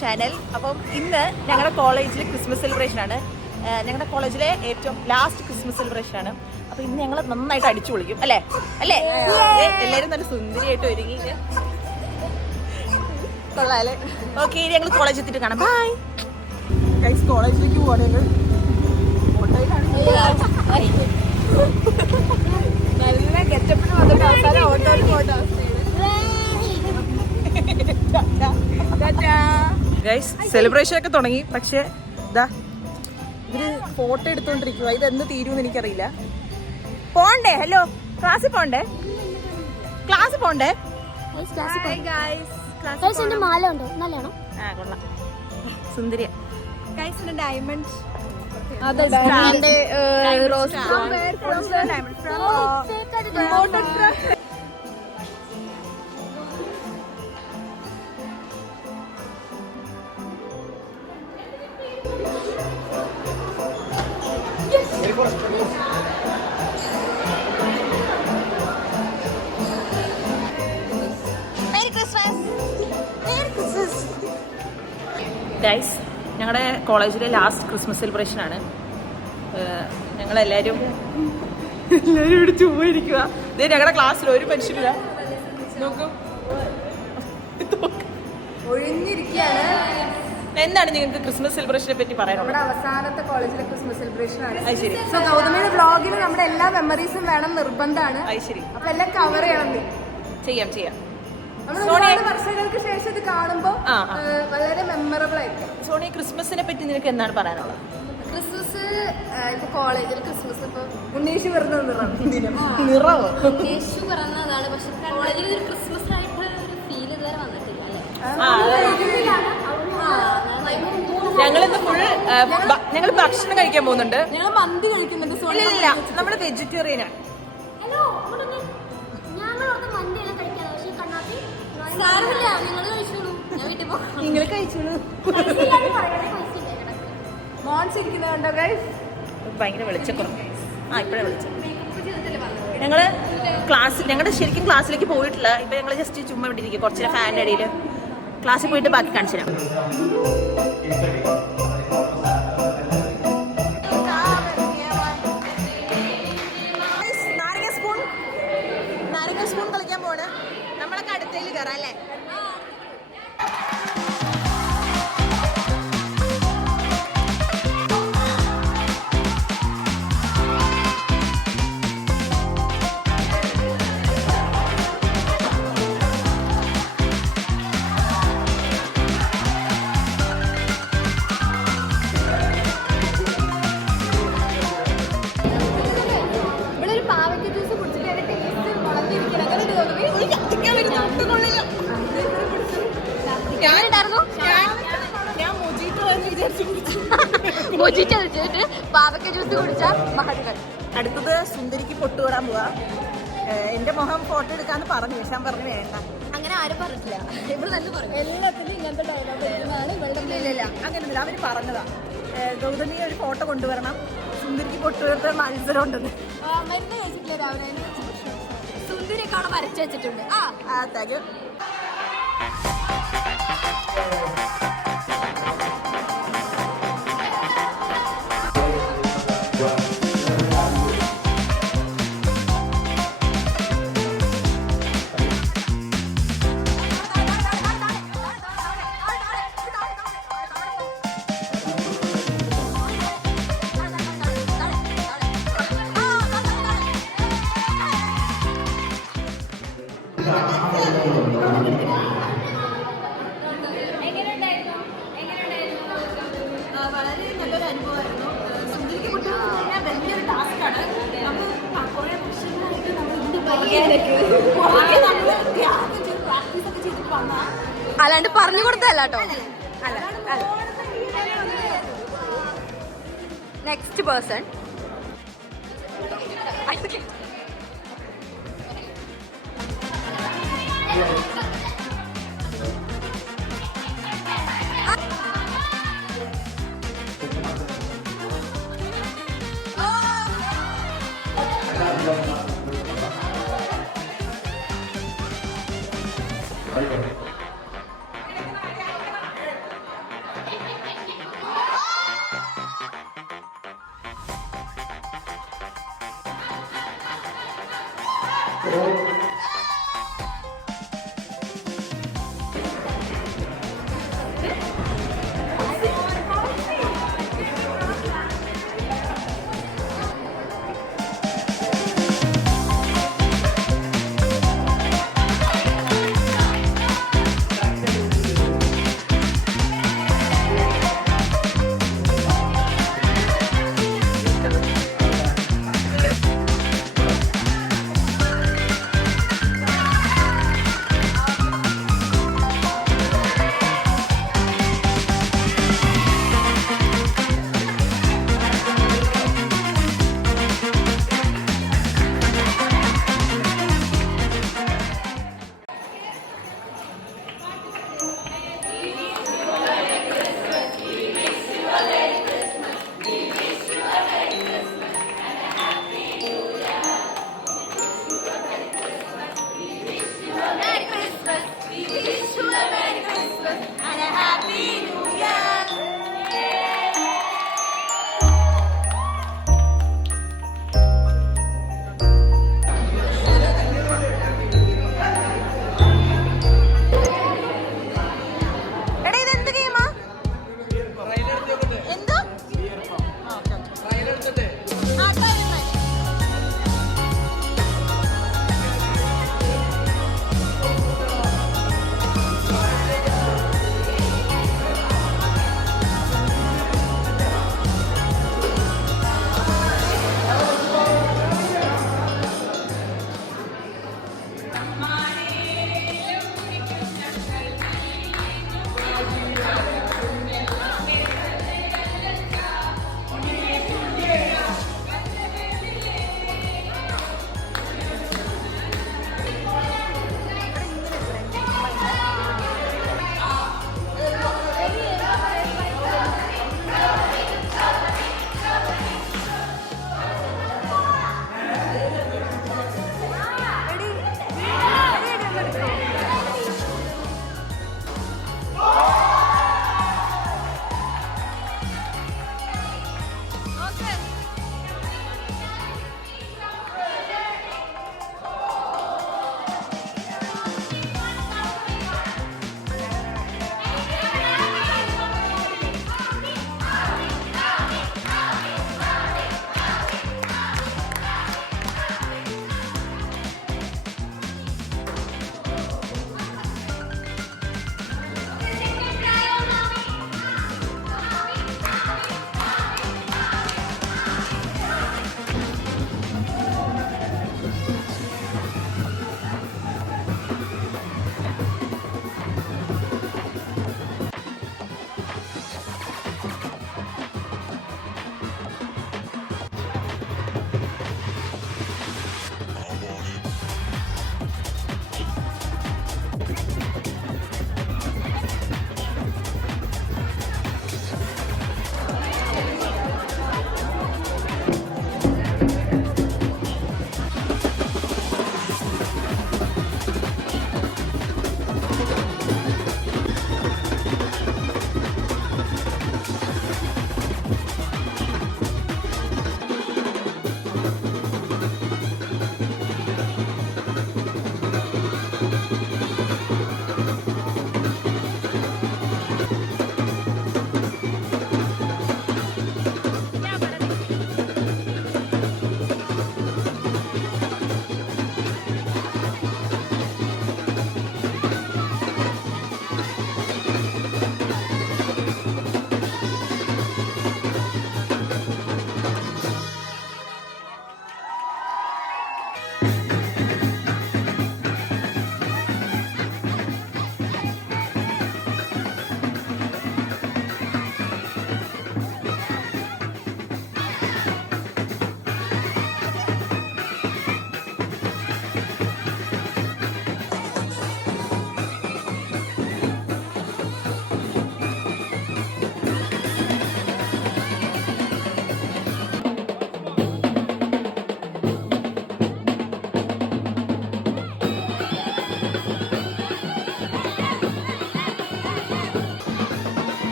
Channel. അപ്പം ഇന്ന് ഞങ്ങളുടെ കോളേജിൽ ക്രിസ്മസ് സെലിബ്രേഷൻ ആണ്. ഞങ്ങളുടെ കോളേജിലെ ഏറ്റവും ലാസ്റ്റ് ക്രിസ്മസ് സെലിബ്രേഷൻ ആണ്. അപ്പൊ ഇന്ന് ഞങ്ങൾ നന്നായിട്ട് അടിച്ചു പൊളിക്കും അല്ലേ അല്ലേ? എല്ലാവരും നല്ല സുന്ദരിയായിട്ട് ഒരുങ്ങി കൊള്ളാല്ലേ? ഓക്കെ, ഞങ്ങൾ കോളേജിൽ എത്തിയിട്ട് കാണാം. Bye guys. കോളേജിലേക്ക് പോവാണ്. നല്ല ഗെറ്റപ്പിന് വന്നിട്ട് അവസാനം ഓട്ടോയിൽ പോകേണ്ട അവസ്ഥയാണ്. ഗൈസ്, സെലിബ്രേഷൻ ഒക്കെ തുടങ്ങി. പക്ഷെ ഇതാ ഇവര് ഫോട്ടോ എടുത്തോണ്ടിരിക്കുക. ഇതെന്ന് തീരുമെന്ന് എനിക്കറിയില്ല. പോണ്ടേ? ഹലോ, ക്ലാസ്സിൽ പോണ്ടേ? ക്ലാസ്സിൽ പോണ്ടേ? സുന്ദരിയ ഡയമണ്ട്. ഗൈസ്, ഞങ്ങളുടെ കോളേജിലെ ലാസ്റ്റ് ക്രിസ്മസ് സെലിബ്രേഷൻ ആണ്. ഞങ്ങളെല്ലാവരും ഇവിടെ ചുമ്മാ ഇരിക്കുക. ഇത് ഞങ്ങളുടെ ക്ലാസ്സിൽ ഒരു മനുഷ്യരില്ല. നോക്കൂ, ഒഴിഞ്ഞിരിക്കുകയാണ്. എന്താണ് നിങ്ങൾക്ക് ക്രിസ്മസ് സെലിബ്രേഷനെ പറ്റി പറയാനുള്ളത്? നമ്മുടെ അവസാനത്തെ കോളേജിലെ ക്രിസ്മസ് സെലിബ്രേഷൻ ആണ്. ശരി. സോ ഗൗതമിയുടെ വ്ളോഗിൽ നമ്മുടെ എല്ലാ മെമ്മറീസും വേണം, നിർബന്ധമാണ്. ശരി. അപ്പൊ എല്ലാം കവർ ചെയ്യണം. ചെയ്യാം. ഒരുപാട് വർഷങ്ങൾക്ക് ശേഷം ഇത് കാണുമ്പോ വളരെ മെമ്മറബിൾ ആയിരിക്കും. സോണിയ, ക്രിസ്മസിനെ പറ്റി നിനക്ക് എന്താണ് പറയാനുള്ളത്? ക്രിസ്മസ് ഇപ്പൊ കോളേജിൽ ക്രിസ്മസ് ഇപ്പൊ ഉണ്ണീഷ് വെറുതെ നിറവോ? ഉണ്ണീഷ് പറഞ്ഞതാണ്. പക്ഷെ കോളേജിൽ ഒരു ക്രിസ്മസ് ആയിട്ട് ഒരു ഫീൽ ഇതുവരെ വന്നിട്ടില്ല. ഞങ്ങളിന്ന് ഫുൾ ഞങ്ങൾ ഭക്ഷണം കഴിക്കാൻ പോകുന്നുണ്ട്. ഞങ്ങൾ മന്തി കഴിക്കുന്നുണ്ട്. ഇല്ല, നമ്മുടെ വെജിറ്റേറിയൻ ആണ്. നിങ്ങൾ കഴിച്ചോളൂ. മോൻസിരിക്കുന്ന കണ്ടോ ഗൈസ്? ഭയങ്കര വെളിച്ചക്കുറവ്. ഇപ്പഴേ വിളിച്ചു. ഞങ്ങളുടെ ശരിക്കും ക്ലാസ്സിലേക്ക് പോയിട്ടില്ല. ഇപ്പൊ ഞങ്ങൾ ജസ്റ്റ് ചുമ്മാ വിട്ടിരിക്കും കുറച്ചു ഫാനിന്റെ അടിയിൽ. ക്ലാസ്സിൽ പോയിട്ട് ബാക്കി കാണിച്ചു തരാം. നാരങ്ങ സ്പൂൺ കളിക്കാൻ പോണ്. നമ്മളൊക്കെ അടുത്തേല് കയറാം അല്ലേ? പാവക്ക ജ്യൂസ് കുടിച്ച മഹത്വം. അടുത്തത് സുന്ദരിക്ക് പൊട്ടുകൂടാൻ പോവാ. എന്റെ മുഖം ഫോട്ടോ എടുക്കാന്ന് പറഞ്ഞു. പക്ഷെ പറഞ്ഞു വേണ്ട. അങ്ങനെ ആരും പറഞ്ഞിട്ടില്ല. ഇവിടെ തന്നെ പറഞ്ഞു. എല്ലാത്തിനും ഇങ്ങനത്തെ ഡയലോഗ് അങ്ങനെയൊന്നുമില്ല, അവര് പറഞ്ഞതാ. ഗൗതമി ഒരു ഫോട്ടോ കൊണ്ടുവരണം, സുന്ദരിക്ക് പൊട്ടുകൂടുന്ന മത്സരം ഉണ്ടെന്ന്. സുന്ദരിയൊക്കെ അവിടെ വരച്ചു വെച്ചിട്ടുണ്ട്. Thank you. വളരെ നല്ലൊരു അനുഭവമായിരുന്നു. സുന്ദരിക്ക് പൊട്ടുകൂടാൻ കഴിഞ്ഞാൽ വലിയൊരു ടാസ്ക്കാണ്. നമ്മൾ കുറേ വർഷങ്ങളായിട്ട് പ്രാക്ടീസ് ഒക്കെ ചെയ്തിട്ട് വന്നാൽ അല്ലാണ്ട് പറഞ്ഞു കൊടുത്തല്ല കേട്ടോ. അല്ല. Next person Okay.